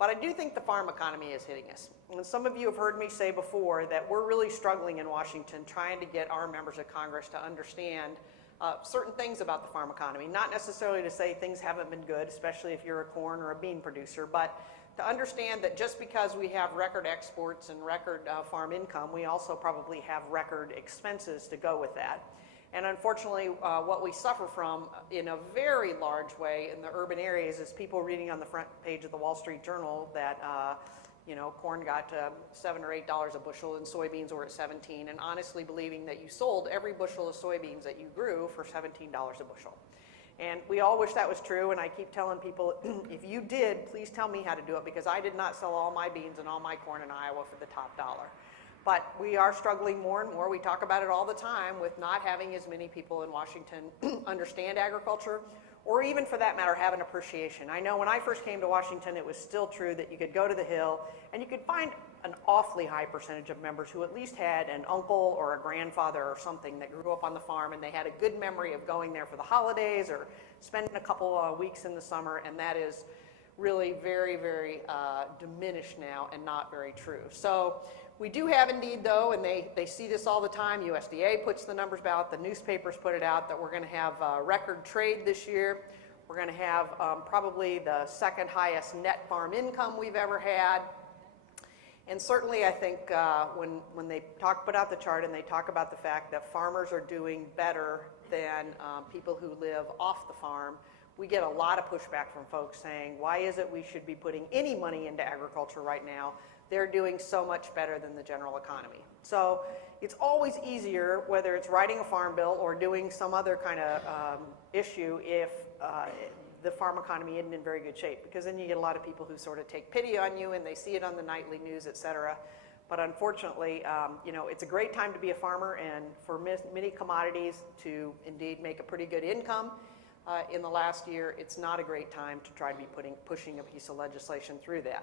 But I do think the farm economy is hitting us. And some of you have heard me say before that we're really struggling in Washington trying to get our members of Congress to understand certain things about the farm economy. Not necessarily to say things haven't been good, especially if you're a corn or a bean producer, but to understand that just because we have record exports and record farm income, we also probably have record expenses to go with that. And unfortunately, what we suffer from in a very large way in the urban areas is people reading on the front page of the Wall Street Journal that corn got to $7 or $8 a bushel and soybeans were at 17, and honestly believing that you sold every bushel of soybeans that you grew for $17 a bushel. And we all wish that was true, and I keep telling people, if you did, please tell me how to do it, because I did not sell all my beans and all my corn in Iowa for the top dollar. But we are struggling more and more. We talk about it all the time with not having as many people in Washington understand agriculture, or even for that matter, have an appreciation. I know when I first came to Washington, it was still true that you could go to the Hill and you could find an awfully high percentage of members who at least had an uncle or a grandfather or something that grew up on the farm, and they had a good memory of going there for the holidays or spending a couple weeks in the summer, and that is really very, very diminished now and not very true. So we do have indeed, though, and they see this all the time. USDA puts the numbers out, the newspapers put it out, that we're going to have record trade this year. We're going to have probably the second highest net farm income we've ever had. And certainly I think when they put out the chart and they talk about the fact that farmers are doing better than people who live off the farm, we get a lot of pushback from folks saying, why is it we should be putting any money into agriculture right now? They're doing so much better than the general economy. So it's always easier, whether it's writing a farm bill or doing some other kind of issue, if the farm economy isn't in very good shape, because then you get a lot of people who sort of take pity on you and they see it on the nightly news, et cetera. But unfortunately, it's a great time to be a farmer, and for many commodities to indeed make a pretty good income. In the last year, it's not a great time to try to be pushing a piece of legislation through that.